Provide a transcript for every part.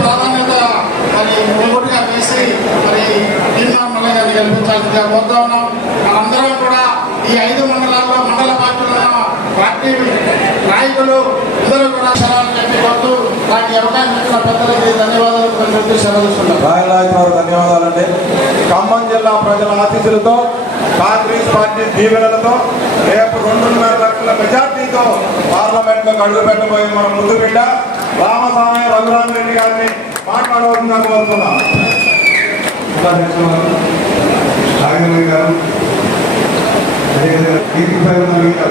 ప్రాధాన్యత మరి ఓటుగా వేసి మరి మళ్ళీ గారిని గెలిపించాల్సిందిగా కోరుతా ఉన్నాం. మనందరం కూడా ఈ 5 మండలాల్లో మండల పార్టీలో పార్టీ నాయకులు అందరూ కూడా సెలవులు చెప్పి కొడుతూ వాటి అవకాశం ఇచ్చిన పెద్దలకి ధన్యవాదాలు సెలవుస్తున్నాం. ధన్యవాదాలండి. ఖమ్మం జిల్లా ప్రజల ఆశీస్సులతో కాంగ్రెస్ పార్టీ దీవెనలతో రేపు 2.5 లక్షల మెజార్టీతో పార్లమెంట్ లో అడుగు పెట్టబోయే మన ముందు బిడ్డ రామస్వామి రఘురామ్ రెడ్డి గారిని మాట్లాడవలసిందిగా కోరుతున్నాం.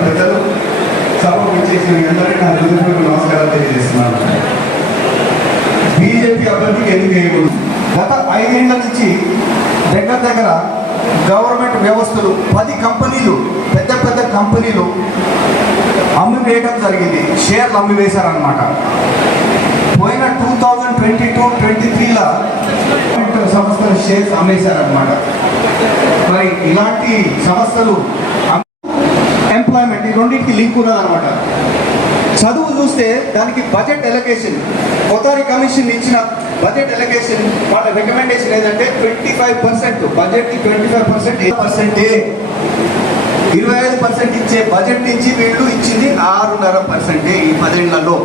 ప్రజలు సభకు చేసిన అందరికీ నా హృదయపూర్వక నమస్కారాలు తెలియజేస్తున్నాను. బీజేపీ అభ్యర్థికి ఎన్నిక చేయకూడదు. గత 5 ఏళ్ల నుంచి దగ్గర గవర్నమెంట్ వ్యవస్థలు 10 కంపెనీలు పెద్ద కంపెనీలు అమ్మివేయడం జరిగింది. షేర్లు అమ్మివేశారనమాట. పోయిన 2022-23లో సంస్థల షేర్స్ అమ్మేశారనమాట. మరి ఇలాంటి సంస్థలు ఎంప్లాయ్మెంట్ ఈ రెండింటికి లింక్ ఉన్నదనమాట. చదువు చూస్తే దానికి బడ్జెట్ ఎలకేషన్ కొత్తరి కమిషన్ ఇచ్చిన బడ్జెట్ ఎలకేషన్ వాళ్ళ రికమెండేషన్ ఏంటంటే 25% బడ్జెట్కి 25% 25% ఇచ్చే బడ్జెట్ నుంచి వీళ్ళు ఇచ్చింది 6.5% ఈ 10 ఏళ్లలో.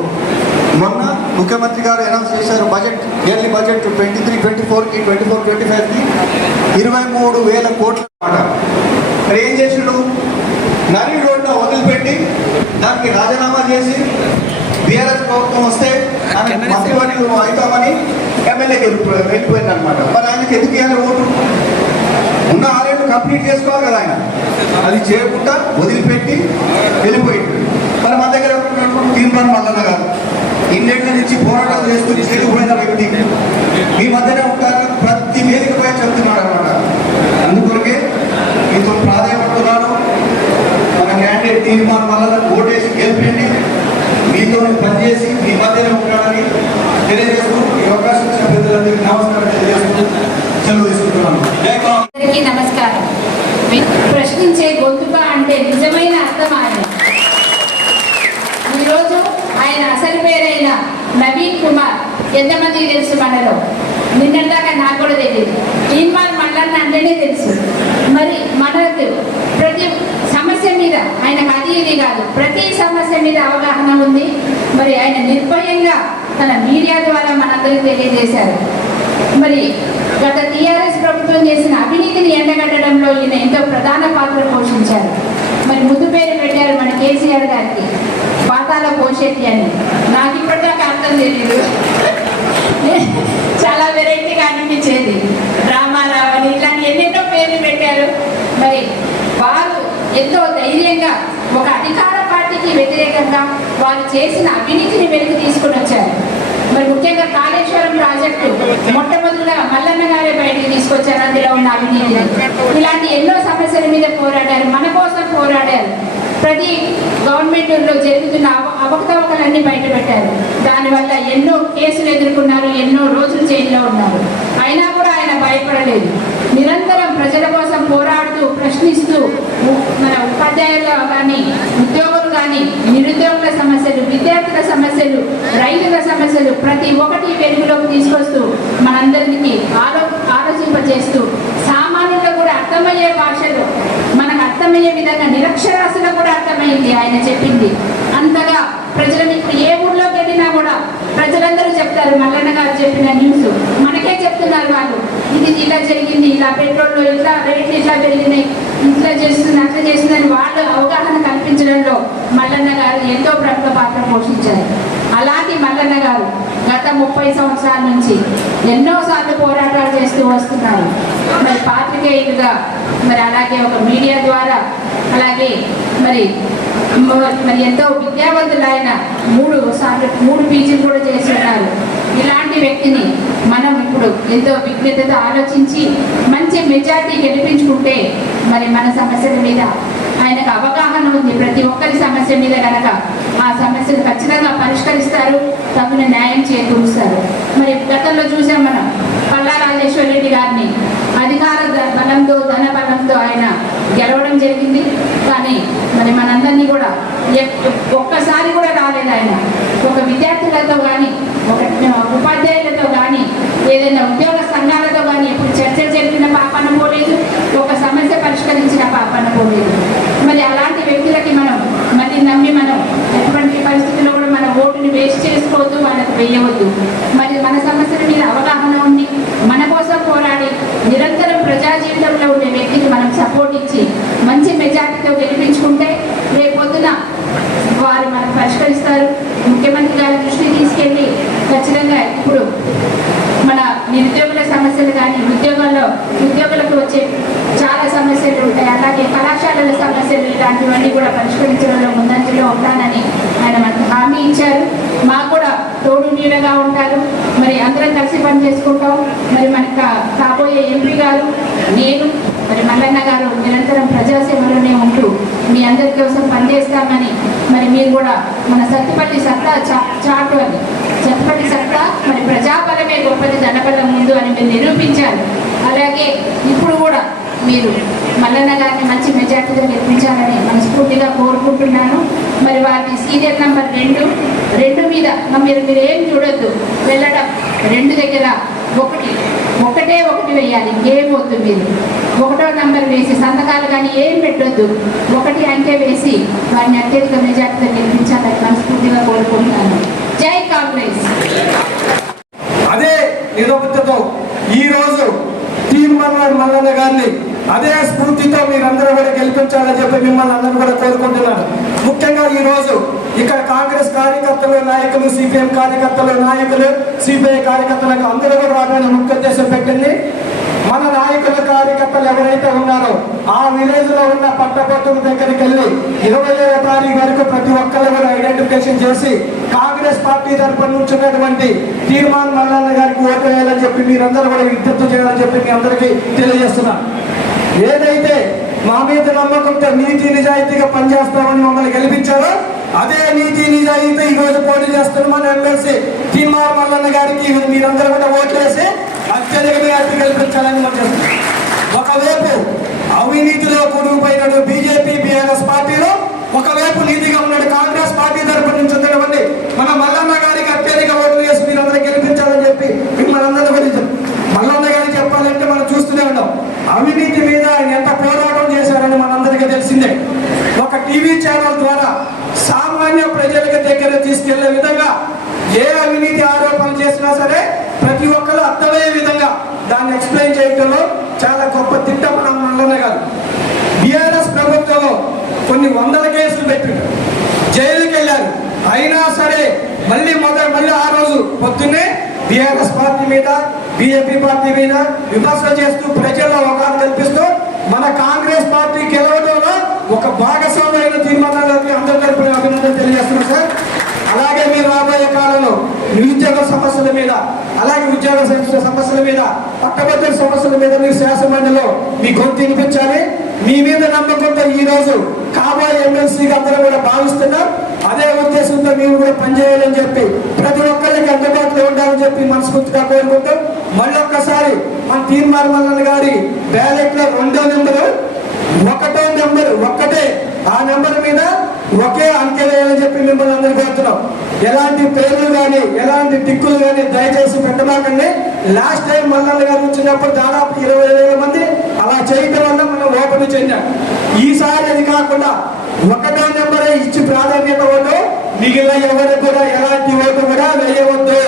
మొన్న ముఖ్యమంత్రి గారు అనౌన్స్ చేశారు బడ్జెట్ ఇయర్లీ బడ్జెట్ 23-24కి 24-25కి 23,000 కోట్ల మాట. మరి ఏం చేసినాడు? నరి రోడ్లో వదిలిపెట్టి దానికి రాజీనామా చేసి బీఆర్ఎస్ ప్రభుత్వం వస్తే మంత్రివర్యులు అవుతామని ఎమ్మెల్యేకి వెళ్ళిపోయింది అనమాట. మరి ఆయనకి ఎందుకు ఇవ్వాలి ఓటు? ఉన్న 6 ఏళ్ళు కంప్లీట్ చేసుకోవాలి కదా ఆయన. అది చేయకుండా వదిలిపెట్టి వెళ్ళిపోయింది. మరి మన దగ్గర తీర్మానం మల్లన్న గారు ఇన్నేళ్ల నుంచి పోరాటాలు చేస్తూ జైలు పోయిన వ్యక్తి మీ మధ్యనే ఉంటారు. ప్రతి వేదికపై చెప్తున్నాడు అనమాట. అందుకొరకే మీతో ప్రాధాన్యపడుతున్నాను. మన క్యాండిడేట్ తీర్మానం మల్లన్న ఓటేసి గెలిపండి. మీతో పనిచేసి మీ మధ్యనే ఉంటాడని తెలియజేస్తూ ఈ అవకాశం ఇచ్చిన పెద్దలందరికీ నమస్కారం తెలియజేస్తూ సెలవు తీసుకుంటున్నాను. నమస్కారం. ప్రశ్నించే గొంతుక అంటే నిజమైన అర్థం ఆయన. ఈరోజు ఆయన అసలు పేరైన నవీన్ కుమార్ ఎంతమందికి తెలుసు మనలో? నిన్నటిదాకా నాకు కూడా తెలియదు. తీర్మానం మల్లన్న అంటేనే తెలుసు. మరి మనకు ప్రతి సమస్య మీద ఆయనకు అది ఇది కాదు, ప్రతి సమస్య మీద అవగాహన ఉంది. మరి ఆయన నిర్భయంగా తన మీడియా ద్వారా మనందరికీ తెలియజేశారు. మరి గత టీఆర్ఎస్ ప్రభుత్వం చేసిన అవినీతిని ఎండగట్టడంలో ఈయన ఎంతో ప్రధాన పాత్ర పోషించారు. మరి ముందు పేరు పెట్టారు మన కేసీఆర్ గారికి, పాతాల పోషెట్టి అని. నాకు ఇప్పటిదాకా అర్థం తెలియదు. చాలా వెరైటీగా అనిపించేది. రామారావు అని ఇట్లాంటి ఎన్నెన్నో పేర్లు పెట్టారు. మరి వారు ఎంతో ధైర్యంగా ఒక అధికార పార్టీకి వ్యతిరేకంగా వారు చేసిన అవినీతిని వెలికి తీసుకుని వచ్చారు. మరి ముఖ్యంగా కాళేశ్వరం ప్రాజెక్టు మొట్టమొదటిగా మల్లన్న గారే బయటికి తీసుకొచ్చారు. అందులో ఉన్న అవినీతి, ఇలాంటి ఎన్నో సమస్యల మీద పోరాడారు, మన కోసం పోరాడారు. ప్రతి గవర్నమెంట్లో జరుగుతున్న అవకతవకలన్నీ బయట పెట్టారు. దానివల్ల ఎన్నో కేసులు ఎదుర్కొన్నారు, ఎన్నో రోజులు జైల్లో ఉన్నారు. అయినా కూడా ఆయన భయపడలేదు. నిరంతరం ప్రజల కోసం పోరాడుతూ ప్రశ్నిస్తూ మన ఉపాధ్యాయులు కానీ ఉద్యోగులు కానీ నిరుద్యోగుల సమస్యలు, విద్యార్థుల సమస్యలు, రైతుల సమస్యలు ప్రతి ఒక్కటి వెలుగులోకి తీసుకొస్తూ మనందరికీ ఆలోచింపజేస్తూ సామాన్యులు కూడా అర్థమయ్యే భాషలో మనకు అర్థమయ్యే విధంగా నిరక్షరాస్యులకు కూడా అర్థమైంది ఆయన చెప్పింది. అంతగా ప్రజలను ఇప్పుడు ఏ ఊళ్ళోకి వెళ్ళినా కూడా ప్రజలందరూ చెప్తారు మల్లన్న గారు చెప్పిన న్యూస్ మనకే చెప్తున్నారు. వాళ్ళు ఇది ఇలా జరిగింది, ఇలా పెట్రోల్లో ఇట్లా రేట్లు ఇట్లా పెరిగినాయి, ఇట్లా చేస్తుంది అట్లా చేస్తుందని వాళ్ళు అవగాహన కల్పించడంలో మల్లన్న గారు ఎంతో ప్రముఖ పాత్ర పోషించారు. అలాంటి మల్లన్న గారు గత 30 సంవత్సరాల నుంచి ఎన్నోసార్లు పోరాటాలు చేస్తూ వస్తున్నారు. మరి పాత్రికేయులుగా, మరి అలాగే ఒక మీడియా ద్వారా, అలాగే మరి ఎంతో విద్యావంతులు ఆయన 3 పీజీలు కూడా చేసి ఉన్నారు. ఇలాంటి వ్యక్తిని మనం ఇప్పుడు ఎంతో విజ్ఞతతో ఆలోచించి మంచి మెజార్టీ గెలిపించుకుంటే మరి మన సమస్యల మీద ఆయనకు అవగాహన ఉంది. ప్రతి ఒక్కరి సమస్య మీద కనుక ఆ సమస్యలు ఖచ్చితంగా పరిష్కరిస్తారు, తగిన న్యాయం చేకూరుస్తారు. మరి గతంలో చూసాం మనం పల్లా రాజేశ్వర రెడ్డి గారిని అధికార బలంతో ధన బలంతో ఆయన గెలవడం జరిగింది. కానీ మరి మనందరినీ కూడా ఒక్కసారి కూడా రాలేదు ఆయన. ఒక విద్యార్థులతో కానీ ఒక ఉపాధ్యాయులతో వేయవద్దు. మరి మన సమస్యల మీద అవగాహన ఉండి మన కోసం పోరాడి నిరంతరం ప్రజా జీవితంలో ఉండే వ్యక్తికి మనం సపోర్ట్ ఇచ్చి మంచి మెజార్టీతో గెలిపించుకుంటే రేపొద్దున వారు మనకు పరిష్కరిస్తారు. ముఖ్యమంత్రి గారి దృష్టికి తీసుకెళ్ళి ఖచ్చితంగా ఇప్పుడు మన నిరుద్యోగుల సమస్యలు కానీ ఉద్యోగులకు వచ్చే చాలా సమస్యలు ఉంటాయి. అలాగే కళాశాలల సమస్యలు ఇలాంటివన్నీ కూడా పరిష్కరించడంలో ముందంజలో ఉంటానని ఆయన మనకు హామీ ఇచ్చారు. మాకు కూడా తోడు నీడగా ఉంటారు. మరి అందరం కలిసి పనిచేసుకుంటాం. మరి మనకు కాబోయే ఎంపీ గారు, నేను, మరి మల్లన్న గారు నిరంతరం ప్రజాసేవలోనే ఉంటూ మీ అందరి కోసం పనిచేస్తామని, మరి మీరు కూడా మన సత్తుపల్లి సత్తా చాటు అని, సత్తుపల్లి సత్తా మరి ప్రజాబలమే గొప్పది జనబలం ముందు అని మీరు నిరూపించారు. అలాగే ఇప్పుడు కూడా మీరు మల్లన్న గారిని మంచి మెజార్టీతో గెలిపించాలని మనస్ఫూర్తిగా కోరుకుంటున్నాను. మరి వారిని సీరియల్ నెంబర్ 2 మీద మీరు ఏం చూడొద్దు, వెళ్ళడం 2 దగ్గర ఒకటే వేయాలి, ఏం వద్దు. మీరు 1వ నంబర్ వేసి సంతకాలు కానీ ఏం పెట్టొద్దు, 1 అంకె వేసి వారిని అత్యధిక మెజార్టీతో గెలిపించాలని మనస్ఫూర్తిగా కోరుకుంటున్నాను. జై కాంగ్రెస్. అదే నిరోధతో ఈరోజు తీర్మానం మల్లన్న గారిని అదే స్ఫూర్తితో మీరందరూ కూడా గెలిపించాలని చెప్పి మిమ్మల్ని అందరూ కూడా కోరుకుంటున్నాను. ముఖ్యంగా ఈరోజు ఇక్కడ కాంగ్రెస్ కార్యకర్తలు, నాయకులు, సిపిఎం కార్యకర్తలు, నాయకులు, సిపిఐ కార్యకర్తలకు అందరూ కూడా రావాలని ముఖ్య ఉద్దేశం పెట్టింది. మన నాయకుల కార్యకర్తలు ఎవరైతే ఉన్నారో ఆ విలేజ్ లో ఉన్న పట్టపట్టుల దగ్గరికి వెళ్ళి 27వ తారీఖు వరకు ప్రతి ఒక్కరు కూడా ఐడెంటిఫికేషన్ చేసి కాంగ్రెస్ పార్టీ తరఫున నుంచి ఉన్నటువంటి తీర్మానం మల్లన్న గారికి ఓటు వేయాలని చెప్పి మీరందరూ కూడా విజ్ఞప్తి చేయాలని చెప్పి మీ అందరికీ తెలియజేస్తున్నాను. ఏదైతే మా మీద నమ్మకంతో నీతి నిజాయితీగా పనిచేస్తామని మమ్మల్ని గెలిపించారో అదే నీతి నిజాయితీ ఈ రోజు పోటీ చేస్తున్న మన ఎమ్మెల్సీ తీర్మానం మల్లన్న గారికి మీరందరూ కూడా ఓట్లు వేసి అత్యధిక మెజార్టీ కల్పించాలని మనం. ఒకవైపు అవినీతిలో కూడుకుపోయినట్టు బీజేపీ బీఆర్ఎస్ పార్టీలో, ఒకవైపు నీతిగా ఉన్నాడు కాంగ్రెస్ పార్టీ తరఫున నుంచి ఉన్నటువంటి మన మల్లన్న గారికి అత్యధిక ఓట్లు వేసి మీరందరూ గెలిపించాలని చెప్పి మిమ్మల్ని అందరూ గురించి మల్లన్న గారికి చెప్పాలంటే మనం చూస్తూనే ఉన్నాం. అవినీతి మీద ఆయన ఎంత పోరాటం చేశారని మనందరికీ తెలిసిందే. ఒక టీవీ ఛానల్ ద్వారా సామాన్య ప్రజలకు దగ్గర తీసుకెళ్లే విధంగా ఏ అవినీతి ఆరోపణలు చేసినా సరే ప్రతి ఒక్కరు అర్థమయ్యే విధంగా దాన్ని ఎక్స్ప్లెయిన్ చేయడంలో చాలా గొప్ప తిట్ట మనం మల్లన్న గారు. బీఆర్ఎస్ ప్రభుత్వంలో కొన్ని 100 కేసులు పెట్టారు, జైలుకి వెళ్ళారు. అయినా సరే మళ్ళీ ఆ రోజు పొద్దున్నే బీఆర్ఎస్ పార్టీ మీద, బీజేపీ పార్టీ మీద విమర్శ చేస్తూ ప్రజల్లో అవగాహన కల్పిస్తూ మన కాంగ్రెస్ పార్టీ గెలవడంలో ఒక భాగస్వామ్యమైన తీర్మానాలకి అందరి తరపున అభినందన తెలియజేస్తున్నాం సార్. అలాగే మీరు రాబోయే కాలంలో నిరుద్యోగ సమస్యల మీద, అలాగే ఉద్యోగ సమస్యల మీద, పట్టభద్రుల సమస్యల మీద మీరు శాసనమండలిలో మీ గొంతు వినిపించాలి. మీ మీద నమ్మకంతో ఈ రోజు కాబోయే ఎమ్మెల్సీగా అందరూ కూడా భావిస్తున్నాం. అదే ఉద్దేశంతో మేము కూడా పనిచేయాలని చెప్పి ప్రతి ఒక్కరికి అందుబాటులో ఉండాలని చెప్పి మనస్ఫూర్తిగా కోరుకుంటూ మళ్ళొక్కసారి మన తీర్మానం మల్లన్న గారి బ్యాలెట్ లో 2వ నెంబరు, 1వ నెంబర్ ఒక్కటే, ఆ నెంబర్ మీద ఒకే అంకె వేయాలని చెప్పి మిమ్మల్ని అందరూ కోరుతున్నాం. ఎలాంటి పేర్లు కానీ ఎలాంటి టిక్కులు కానీ దయచేసి పెట్టమాకండి. లాస్ట్ టైం మల్లన్న గారు వచ్చినప్పుడు దాదాపు 20,000 మంది అలా చేయటం వల్ల మనం ఓపెన్ చెందాం. ఈసారి అది కాకుండా 1వ నెంబరే ఇచ్చి ప్రాధాన్యత ఓటు, మిగిలిన ఎవరికి కూడా ఎలాంటి ఓటు కూడా వేయవద్దు.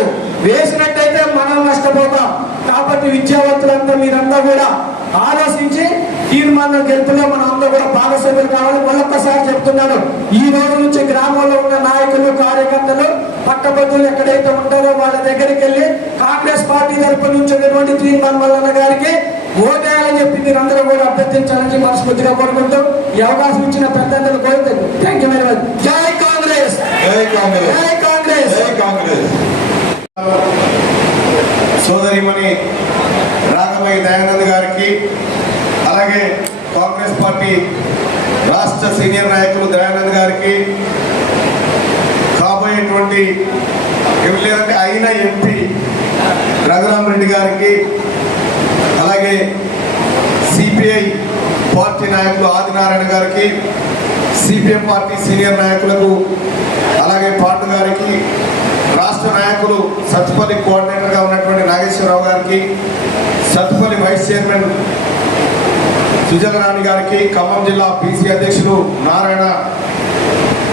వేసినట్టయితే మనం నష్టపోతాం. కాబట్టి విద్యావంతులంతా మీరంతా కూడా ఆలోచించి తీర్మానం గెలుపులో మనం అందరూ కూడా భాగస్వాములు కావాలి. మరొక్కసారి చెప్తున్నాను, ఈ రోజు నుంచి గ్రామంలో ఉన్న నాయకులు, కార్యకర్తలు, పట్టభద్రులు ఎక్కడైతే ఉంటారో వాళ్ళ దగ్గరికి వెళ్ళి కాంగ్రెస్ పార్టీ తరఫున నుంచి ఉన్నటువంటి తీర్మానం మల్లన్న గారికి ఓటేయాలని చెప్పి మీరందరూ కూడా అభ్యర్థించాలని మనస్ఫూర్తిగా కోరుకుంటూ ఈ అవకాశం ఇచ్చిన పెద్దలు కోరుతారు. Thank you very much. జై కాంగ్రెస్, జై కాంగ్రెస్, జై కాంగ్రెస్, జై కాంగ్రెస్. సోదరిమణి రాఘవయ్య దయానంద్ గారికి, అలాగే కాంగ్రెస్ పార్టీ రాష్ట్ర సీనియర్ నాయకులు దయానంద్ గారికి, కాబోయేటువంటి లేదంటే అయిన ఎంపీ రఘురామరెడ్డి గారికి, అలాగే సిపిఐ పార్టీ నాయకులు ఆదినారాయణ గారికి, సిపిఎం పార్టీ సీనియర్ నాయకులకు, అలాగే పాటు గారికి, రాష్ట్ర నాయకులు సత్తుపల్లి కోఆర్డినేటర్గా ఉన్నటువంటి నాగేశ్వరరావు గారికి, సత్తుపల్లి వైస్ చైర్మన్ సుజలరాణి గారికి, ఖమ్మం జిల్లా బీసీ అధ్యక్షులు నారాయణ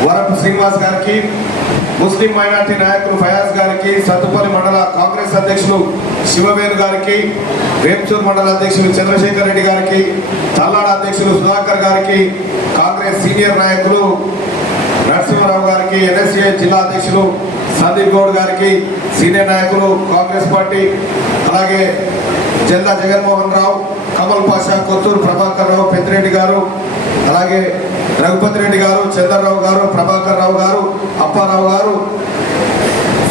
వరపు శ్రీనివాస్ గారికి, ముస్లిం మైనార్టీ నాయకులు ఫయాజ్ గారికి, సత్తుపల్లి మండల కాంగ్రెస్ అధ్యక్షులు శివవేణు గారికి, వేంచూరు మండల అధ్యక్షులు చంద్రశేఖర్ రెడ్డి గారికి, తల్లాడ అధ్యక్షులు సుధాకర్ గారికి, కాంగ్రెస్ సీనియర్ నాయకులు నరసింహారావు గారికి, ఎన్ఎస్ఏ జిల్లా అధ్యక్షులు సందీప్ గౌడ్ గారికి, సీనియర్ నాయకులు కాంగ్రెస్ పార్టీ, అలాగే జల్లా జగన్మోహన్ రావు, కమల్ పాషా, కొత్తూరు ప్రభాకర్ రావు, పెద్దిరెడ్డి గారు, అలాగే రఘుపతి రెడ్డి గారు, చంద్రరావు గారు, ప్రభాకర్ రావు గారు, అప్పారావు గారు,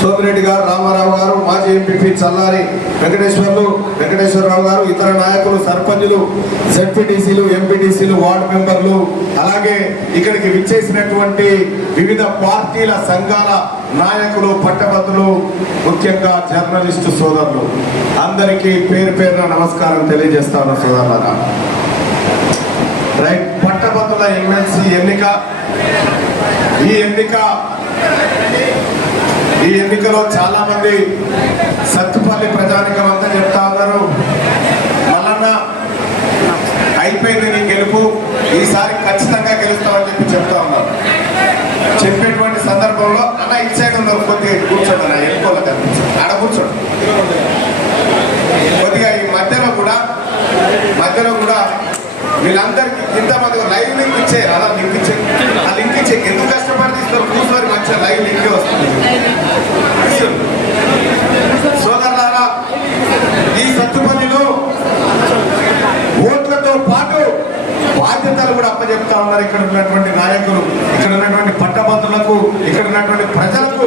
సోమిరెడ్డి గారు, రామారావు గారు, మాజీ ఎంపీపీ చల్లారి వెంకటేశ్వరరావు గారు, ఇతర నాయకులు, సర్పంచులు, జెడ్పీటీసీలు, ఎంపీటీసీలు, వార్డు మెంబర్లు, అలాగే ఇక్కడికి విచ్చేసినటువంటి వివిధ పార్టీల సంఘాల నాయకులు, పట్టభద్రులు, ముఖ్యంగా జర్నలిస్టు సోదరులు అందరికీ పేరు పేరున నమస్కారం తెలియజేస్తాను సోదరులారా. రైట్, పట్టభద్రుల ఎమ్మెల్సీ ఎన్నిక, ఈ ఎన్నికలో చాలా మంది సత్తుపల్లి ప్రజానికం అంతా చెప్తా ఉన్నారు, మల్లన్న అయిపోయింది నీ గెలుపు, ఈసారి ఖచ్చితంగా గెలుస్తామని చెప్తా ఉన్నారు. చెప్పేటువంటి సందర్భంలో అన్న ఇటు సైడ్ ఉన్నారు, కొద్దిగా కూర్చోండి అన్న, వెళ్ళిపోలే ఆడ కూర్చోండి. కొద్దిగా ఈ మధ్యలో కూడా వీళ్ళందరికీ ఇంతమంది లైవ్ లింక్ ఇచ్చేయారు, అలా లింక్ ఇచ్చేది, ఆ లింక్ ఇచ్చే ఎందుకు కష్టపడి తీస్తారు, కూర్చొని మంచిగా లైవ్ లింకే వస్తుంది. సోదరులారా, ఈ సత్తుపల్లిలో ఓట్లతో పాటు బాధ్యతలు కూడా అప్పచెప్తా ఉన్నారు. ఇక్కడ ఉన్నటువంటి నాయకులు, ఇక్కడ ఉన్నటువంటి పట్టభద్రులకు, ఇక్కడ ఉన్నటువంటి ప్రజలకు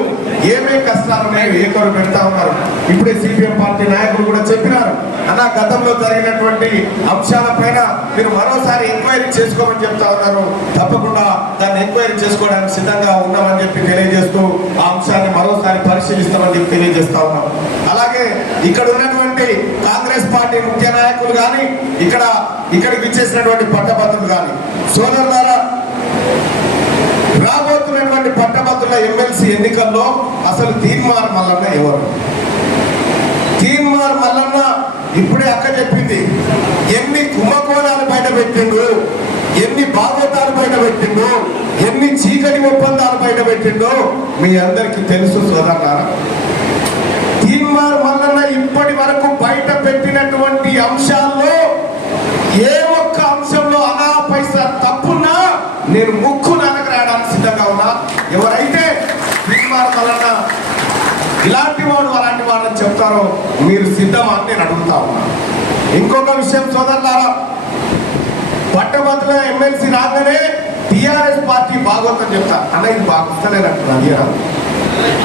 ఏమేమి కష్టాలు ఉన్నాయో ఏకొరు పెడతా ఉన్నారు. ఇప్పుడే సిపిఎం పార్టీ నాయకులు కూడా చెప్పినారు, అన్న గతంలో జరిగినటువంటి అంశాలపైన మీరు మరోసారి ఎంక్వైరీ చేసుకోమని చెప్తా ఉన్నారు. తప్పకుండా దాన్ని ఎంక్వైరీ చేసుకోవడానికి సిద్ధంగా ఉన్నామని చెప్పి తెలియజేస్తూ ఆ అంశాన్ని మరోసారి పరిశీలిస్తామని చెప్పి తెలియజేస్తా ఉన్నాం. అలాగే ఇక్కడ ఉన్నటువంటి కాంగ్రెస్ పార్టీ ముఖ్య నాయకులు కానీ, ఇక్కడికి విచ్చేసినటువంటి పట్టభద్రులు కానీ, సోదరులారా, రాబోతున్నటువంటి పట్టభద్రుల ఎమ్మెల్సీ ఎన్నికల్లో అసలు తీన్మార్ మల్లన్న ఎవరు? తీన్మార్ మల్లన్న ఇప్పుడే అక్క చెప్పింది, ఎన్ని కుంభకోణాలు బయట పెట్టిండు, ఎన్ని భాగవతాలు బయట పెట్టిండు, ఎన్ని చీకటి ఒప్పందాలు బయట పెట్టిండో మీ అందరికీ తెలుసు సోదరులారా. తీన్మార్ మల్లన్న ఇప్పటి వరకు బయట పెట్టినటువంటి అంశాల్లో ఏ ఒక్క అంశంలో అనా పైసా తప్పున్నా నేను ముక్కు నానక రాయడానికి సిద్ధంగా ఉన్నా. ఎవరైతే తీన్మార్ మల్లన్న ఇలాంటి వాడు అలాంటి వాడని చెప్తారో మీరు సిద్ధమా అని నేను అడుగుతా ఉన్నా. ఇంకొక విషయం సోదరులారా, పట్టభద్రుల ఎమ్మెల్సీ రాగానే టిఆర్ఎస్ పార్టీ భాగవతం చెప్తా అన్న, ఇది బాగుస్తలేదంటున్నా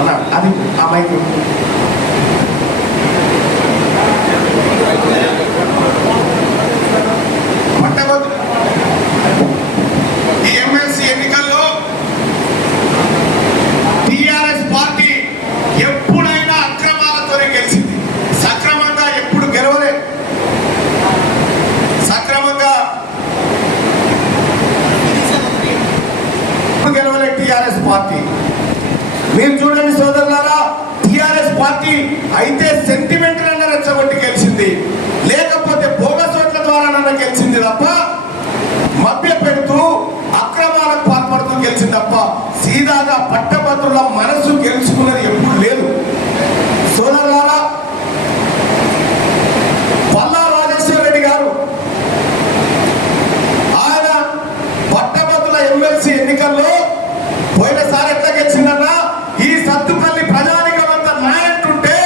అన్న, అది ఆ మైక్ పట్టభద్రులు ఈ ఎమ్మెల్సీ ఎన్నికల్లో టిఆర్ఎస్ పార్టీ ఎప్పుడైనా అక్రమాలతోనే గెలిచింది, సక్రమంగా ఎప్పుడు గెలవలే. సక్రమంగా గెలవలే టిఆర్ఎస్ పార్టీ. మీరు చూడండి సోదరులారా, టిఆర్ఎస్ పార్టీ అయితే సెంటిమెంట్ అన్న రెచ్చగొట్టి గెలిచింది, లేకపోతే బోగస్ ఓట్ల ద్వారా గెలిచింది తప్ప, మభ్య పెడుతూ అక్రమాలకు పాల్పడుతూ గెలిచింది తప్ప సీదాగా పట్టభద్రుల మనసు గెలుచుకున్నది ఎప్పుడు లేదు. సోదరులారా, పల్లా రాజేశ్వర రెడ్డి గారు ఆయన పట్టభద్రుల ఎమ్మెల్సీ ఎన్నికల్లో పోయినసారి ఎట్లా గెలిచిందన్నా, ఈ సత్తుపల్లి ప్రజానికం అంతా నాయంటుంటే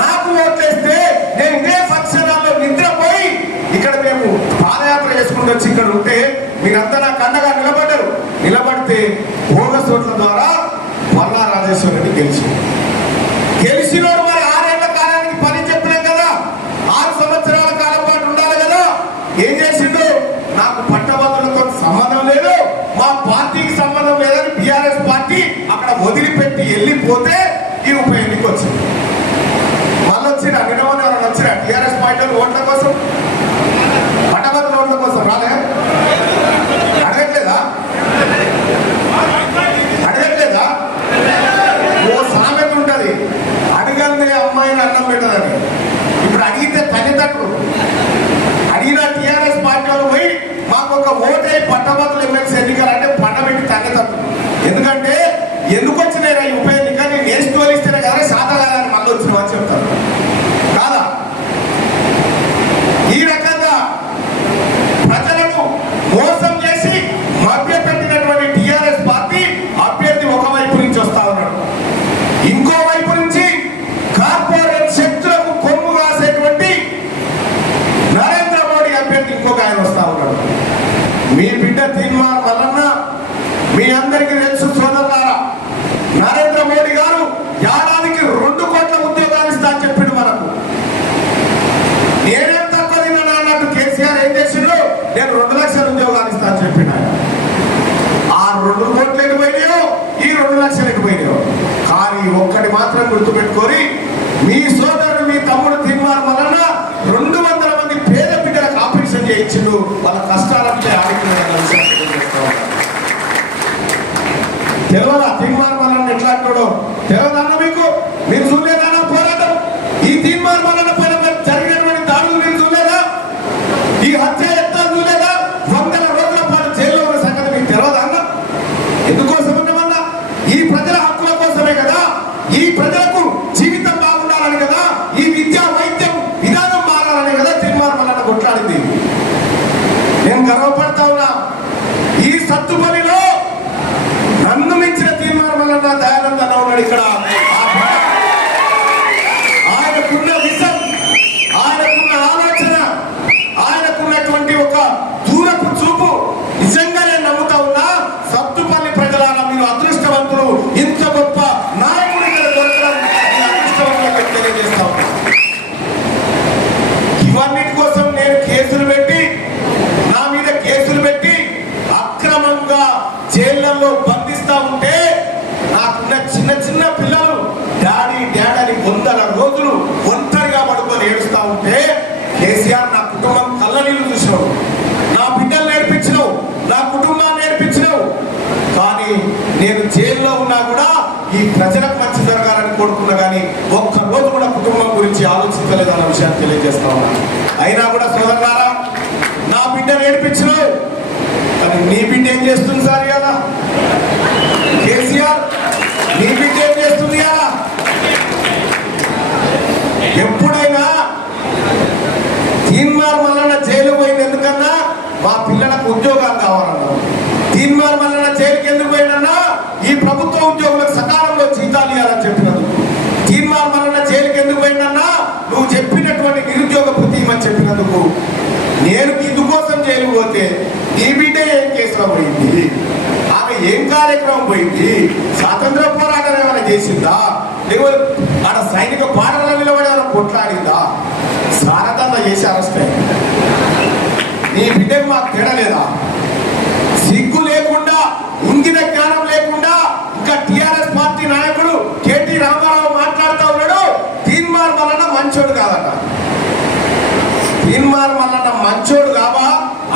నాకు ఓట్లేస్తే నేను ఇదే పక్షాలలో నిద్రపోయి ఇక్కడ మేము పాదయాత్ర చేసుకుంటూ వచ్చి ఇక్కడ ఉంటే మీరంతా నాకు అండగా నిలబడితే బోగస్ ఓట్ల ద్వారా పల్లా రాజేశ్వర రెడ్డి గెలిచినోడు మరి 6 ఏళ్ల కాలానికి పని చెప్పినాం కదా, 6 సంవత్సరాల కాలం పాటు ఉండాలి కదా. ఏం చేసిండు, నాకు పట్టభద్రులతో సంబంధం లేదు, మా పార్టీకి సంబంధం లేదని టిఆర్ఎస్ పార్టీ అక్కడ వదిలిపెట్టి వెళ్ళిపోతే ఈ ఉప ఎన్నిక వచ్చింది. మళ్ళీ వచ్చిన నిన్నమని ఎవరైనా వచ్చిన టిఆర్ఎస్ పార్టీ ఓట్ల కోసం, పట్టభద్రుల ఓట్ల కోసం రాలే? అడగట్లేదా? ఓ సామెత ఉంటది, అడగందే అమ్మాయిని అన్నం పెట్టదని. ఇప్పుడు అడిగితే తల్లిదండ్రులు అడిగిన టిఆర్ఎస్ పార్టీ వాళ్ళు పోయి మాకు ఒక ఓటే పట్టభద్రుల ఎమ్మెల్సీ ఎన్నికలంటే పండబెట్టి తల్లిదండ్రులు. ఎందుకంటే ఎందుకు వచ్చినాయి ఈ ఉప ఎన్నిక వేసి తోలిస్తేనే కానీ శాత కాదని మళ్ళీ వచ్చినామని చెప్తారు కాదా? ఈ రకంగా ప్రజలను మోసం చేసి మభ్యపెట్టినటువంటి టిఆర్ఎస్ పార్టీ అభ్యర్థి ఒకవైపు నుంచి వస్తా ఉన్నాడు, ఇంకో వైపు నుంచి కార్పొరేట్ శక్తులకు కొమ్ము కాసేటువంటి నరేంద్ర మోడీ అభ్యర్థి ఇంకొక ఆయన వస్తా ఉన్నాడు. మీ బిడ్డ తీర్మానం వలన మీ అందరికీ తెలుసు సోదరులారా, నరేంద్ర మోడీ గారు ఏడాదికి 2 కోట్ల ఉద్యోగాలు ఇస్తా అని చెప్పిండు మనకు. నేనేం తక్కువ తిన్నా అన్నట్టు కేసీఆర్ ఏం చేసిండు, నేను 2 లక్షల ఉద్యోగాలు ఇస్తా అని చెప్పిండు ఆయన. ఆ 2 కోట్లు ఎటుపోయినాయో, ఈ 2 లక్షలు ఎటుపోయినాయో. కానీ ఒక్కటి మాత్రం గుర్తుపెట్టుకొని, మీ సోదరుడు మీ తమ్ముడు తీర్మానం వలన 200 మంది పేద బిడ్డలకు ఆపరేషన్ చేయించిండు, వాళ్ళ కష్టాలంటే ఆడుకునే తెలియదా? తీర్మానం వలన ఎట్లా అంటాడో తెలియదన్న మీకు? మీరు చూడలేదన్న పోరాటం? ఈ తీర్మానం వలన జరిగినటువంటి దాడులు మీరు చూడలేదా? ఈ హత్య యత్నాలు చూడలేదా? 100 రోజుల పాటు జైల్లో ఉన్న సంగతి మీకు తెలియదా అన్న? ఎందుకోసం ఉన్నామన్నా? ఈ ప్రజల హక్కుల కోసమే కదా, ఈ ప్రజలకు జీవితం బాగుండాలని కదా, ఈ విద్యా వైద్యం విధానం మారాలని కదా తీర్మానం వలన కొట్లాడింది. నేను గర్వపడతా ఉన్నా, ఈ సత్తుపల్లిలో నన్ను మించిన తీర్మానం వలన దయానంద అన్న ఉన్నాడు ఇక్కడ. ఆయనకున్న విజన్, ఆయనకున్న ఆలోచన, ఆయనకున్నటువంటి ఒక దూరపు చూపు నిజంగా నేను నమ్ముతా ఉన్నా. సత్తుపల్లి ప్రజలారా, మీరు అదృష్టవంతులు. ఇంత గొప్ప నాయకుడు ఇక్కడ దొరకడం అదృష్టవంతులు తెలియజేస్తా ఉన్నా. ఇవన్నిటి కోసం నేను కేసులు పెట్టి, నా మీద కేసులు పెట్టి అక్రమంగా జైళ్లలో బంధిస్తా ఉంటే, నాకున్న చిన్న చిన్న పిల్లలు డాడీ డాడీ 100 రోజులు ఒంటరిగా పడుకొని ఏడుస్తా ఉంటే, కేసీఆర్ నా కుటుంబం కళ్ళనీళ్ళు చూసినావు, నా బిడ్డలు నేర్పించినావు, నా కుటుంబాన్ని నేర్పించినావు. కానీ నేను జైల్లో ఉన్నా కూడా ఈ ప్రజలకు మంచి జరగాలని కోరుకున్నా, కానీ ఒక్క రోజు కూడా కుటుంబం గురించి ఆలోచించలేదన్న విషయాన్ని తెలియజేస్తా ఉన్నాను. అయినా కూడా సోదరులారా, నా బిడ్డ నేర్పించినావు, కానీ నీ బిడ్డ ఏం చేస్తుంది సార్ కదా? కేసీఆర్ నీ బిడ్డ ఏం చేస్తుంది కదా? ఎప్పుడైనా తీన్మార్ మల్లన్న జైలు పోయింది ఎందుకన్నా? మా పిల్లలకు ఉద్యోగాలు కావాలన్నావు. తీన్మార్ మల్లన్న జైలుకి ఎందుకు పోయినన్నా? ఈ ప్రభుత్వ ఉద్యోగులకు సకాలంలో జీతాలు ఇవ్వాలని చెప్పినందుకు. తీన్మార్ మల్లన్న జైలుకి ఎందుకు పోయినన్నా? నువ్వు చెప్పినటువంటి నిరుద్యోగ భృతి ఇవ్వని చెప్పినందుకు. నేను ఇందుకోసం జైలు పోతే నీ బిడ్డ ఏం కేసులో పోయింది? ఆమె ఏం కార్యక్రమం పోయింది? స్వాతంత్ర పోరాటం ఏమైనా చేసిందా? లేకపోతే ఆడ సైనిక పాటల నిలబడి ఏమైనా కొట్లాడిందా? సారథంగా చేసి అరెస్ట్ అయింది. నీ బిడ్డకు మాకు తేడలేదా? సిగ్గు లేకుండా, ఇంగిన జ్ఞానం లేకుండా ఇంకా టిఆర్ఎస్ పార్టీ నాయకుడు కేటీ రామారావు మాట్లాడుతూ ఉన్నాడు, తీన్మార్ మల్లన్న మంచోడు కాదట. తీన్మార్ మల్లన్న మంచోడు కావా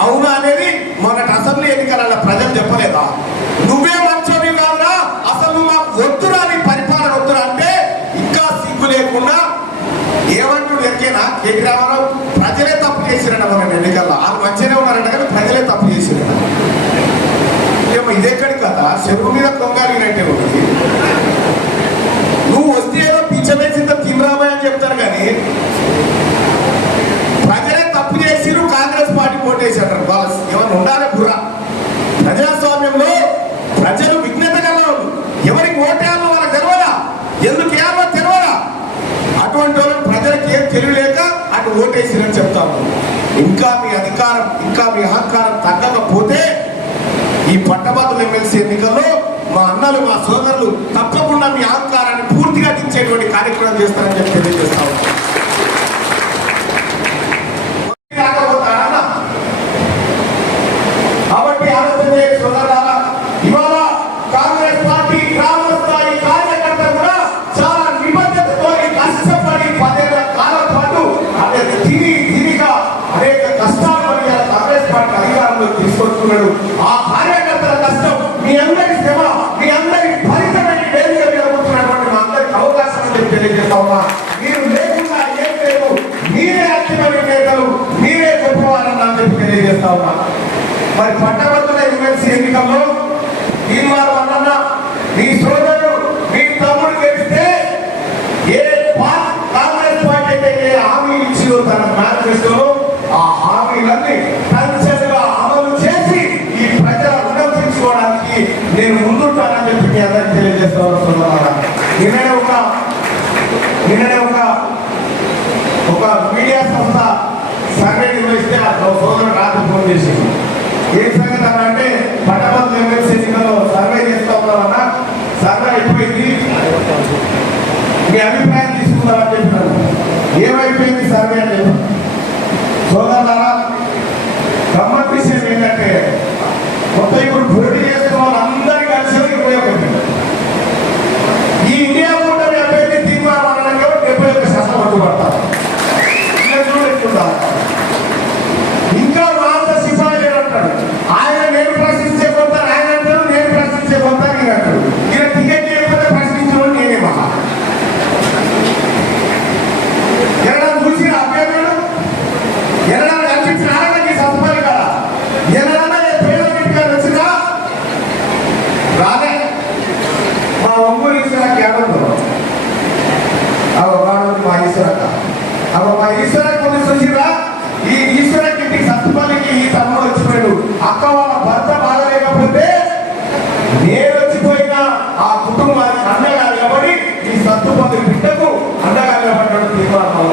అవునా అనేది మొన్నటి అసెంబ్లీ ఎన్నికల ప్రజలు చెప్పలేదా? నువ్వే మంచోడి కాదురా, అసలు నువ్వు మాకు వద్దురా, నీ పరిపాలన వద్దురా అంటే ఇంకా సిగ్గు లేకుండా ఏమంటుడు ఎక్కేనా కేటీ రామారావు? ప్రజలే తప్పు చేసిరట మన ఎన్నికల్లో. వాళ్ళు మంచిగానే ఉన్నారట కానీ ప్రజలే తప్పు చేసిరట. ఏమో ఇదెక్కడి కదా, చెరువు మీద కొంగాలినట్టే ఒకటి. నువ్వు వస్తే ఏదో పిచ్చమేసిందో తిమ్రాబాయ్ అని చెప్తారు, కానీ ప్రజలే తప్పు చేసిరు, కాంగ్రెస్ పార్టీ ఓటేసారు. వాళ్ళు ఏమన్నా ఉండాలి బుర్ర. ప్రజాస్వామ్యంలో ప్రజలు విజ్ఞత గలవాళ్ళు, ఎవరికి ఓటేయాలో వాళ్ళకి తెలియదా, ఎందుకు వేయాలో తెలియదా? అటువంటి వాళ్ళని ప్రజలకు ఏం తెలియలేక అటు ఓటేసిరని చెప్తాము. ఇంకా మీ అధికారం, ఇంకా మీ అహంకారం తగ్గకపోతే ఈ పట్టభద్రుల ఎమ్మెల్సీ ఎన్నికల్లో మా అన్నలు, మా సోదరులు తప్పకుండా మీ అహంకారాన్ని పూర్తిగా దించేటువంటి కార్యక్రమం చేస్తారని చెప్పి తెలియజేస్తా ఉన్నాం. కాబట్టి ఆలోచన సోదరులారా, ఇవాళ కాంగ్రెస్ పార్టీ గ్రామ స్థాయి కార్యకర్త కూడా చాలా నిబద్ధతతో కష్టపడి 10 ఏళ్ల కాలం పాటు దీనిగా అనేక కష్టాలు పడి కాంగ్రెస్ పార్టీ అధికారంలో తీసుకొస్తున్నాడు. ఆ కార్యకర్తల కష్టం మీ అందరి శ్రమ, మీ అందరి ఫలితమైన వేదిక జరుగుతున్నటువంటి మా అందరికి అవకాశం అని చెప్పి తెలియజేస్తా ఉన్నా. మీరు లేకుండా ఏం లేదు, మీరే అత్యమైన నేతలు, మీరే గొప్పవారని చెప్పి తెలియజేస్తా ఉన్నా. మరి పట్టభద్రుల ఎమ్మెల్సీ ఎన్నికల్లో తీర్మానం అన్న మీ సోదరుడు, మీ తమ్ముడు గెలిస్తే నిన్ననే ఒక మీడియా సంస్థ సర్వే నిర్వహిస్తే ఆ సోదరుడు రాత్రి ఫోన్ చేసి ఏ సంగతి అంటే పట్టభద్రుల ఎమ్మెల్సీ ఎన్నికల్లో సర్వే చేస్తా ఉన్నామన్న సర్వే అయిపోయింది మీ అభిప్రాయం తీసుకుందామని చెప్పినారు. ఏమైపోయింది సర్వే అని చెప్పారు. సోదరులారా, గమ్మత్ విషయం ఏంటంటే మొత్తం ఇప్పుడు పోటీ చేస్తున్న వాళ్ళందరికీ కలిసి 21. ఈ ఇండియా కూటమి అభ్యర్థి తీర్మానానికి 71% పట్టుబడతారు. ఇంకా వాళ్ళ సిపాయిలు అంటాడు, ఆయన నేను ప్రశ్నించే పోతాను, ఆయన అంటాడు నేను ప్రశ్నించే పోతాను, నేను అంటాడు. ఇలా టికెట్ లేకపోతే ప్రశ్నించడం నేనే మహా ఎరడా చూసి అభ్యర్థులు ఎరడా కనిపించిన ఆడకి సత్పాలి కదా, ఎరడన్నా నేను పేదలకి వచ్చినా రాలే. మా ఒంగోలు ఈశ్వరకి ఏడదు మా ఈశ్వరక మా ఈశ్వరకి ఉంది చూసిరా. ఈ ఈశ్వరకి ఇంటికి సత్తుపల్లికి ఈ తమ్ముడు వచ్చిపోయాడు. అక్క వాళ్ళ భర్త బాగలేకపోతే నేను వచ్చిపోయినా ఆ కుటుంబానికి అండగా నిలబడి ఈ సత్తుపల్లి బిడ్డకు అండగా నిలబడ్డాడు తీర్మానం.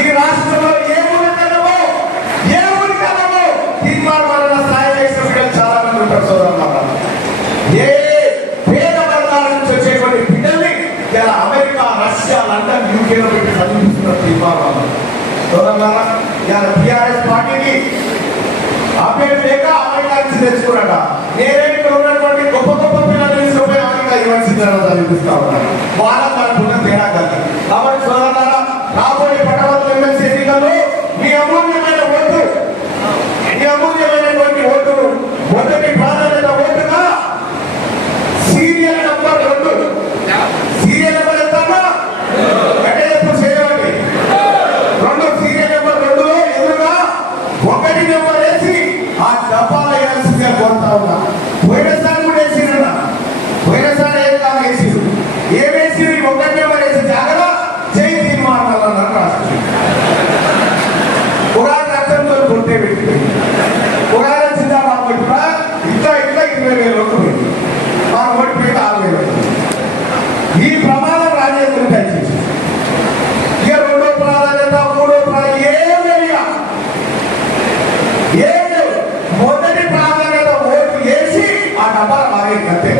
ఈ రాష్ట్రంలో ఏ ఊరి కలవో తీర్మానం వలన సాయం చేసిన బిడ్డలు చాలా మంది ఉంటారు సోదరులారా. ఏ పేద వర్గాల నుంచి వచ్చేటువంటి బిడ్డల్ని ఇలా అమెరికా, రష్యా, లండన్, యూకేలో పెట్టి చదివిస్తున్న తీర్మానం. సోదరులారా, ఇలా టీఆర్ఎస్ పార్టీకి అభ్యర్థి లేక అమెరికా నుంచి తెచ్చుకున్నాడ. నేనే ఇక్కడ ఉన్నటువంటి గొప్ప గొప్ప పిల్లలు తీసుకుపోయి అమెరికా యూనివర్సిటీలో చదివిస్తా ఉన్నాను. వాళ్ళకు మనకున్న తేడా కలిగి. కాబట్టి సోదరులారా, రాబోయే పట్టభద్రుల ఎమ్మెల్సీ ఎన్నికల్లో మీ అమూల్యమైనటువంటి ఓటును మొదటి ప్రాధాన్యత ఓటుగా సీరియల్ నెంబర్ 2 సీరియల్ నెంబర్ ఎంత అంటే ఎప్పుడు చేయండి 2 సీరియల్ నెంబర్ 2లో ఎదురుగా 1 నెంబర్ వేసి ఆ డబ్బాలు వేయాల్సిందిగా కోరుతా ఉన్నా. పోయినసారి కూడా వేసిరన్న, పోయినసారి ఏం కాదు వేసిరు. ఏమేసి 1 నెంబర్ వేసి జాగ్రత్త చేయి తీర్మానం రాష్ట్రం ఉగాది అర్థంతో కొట్టే పెట్టి ఉగాది జిందాబాద్ పెట్టుగా ఇట్లా 20,000 ఓట్లు పెట్టి మా ఓటు పెట్టి 6,000. ఈ ప్రమాదం రాజేంద్ర దయచేసి ఇక 2వ ప్రాధాన్యత 3వ ప్రాధాన్యత ఏం లేవు. మొదటి ప్రాధాన్యత ఓటు వేసి ఆ డబ్బాలు బాగా అంతే.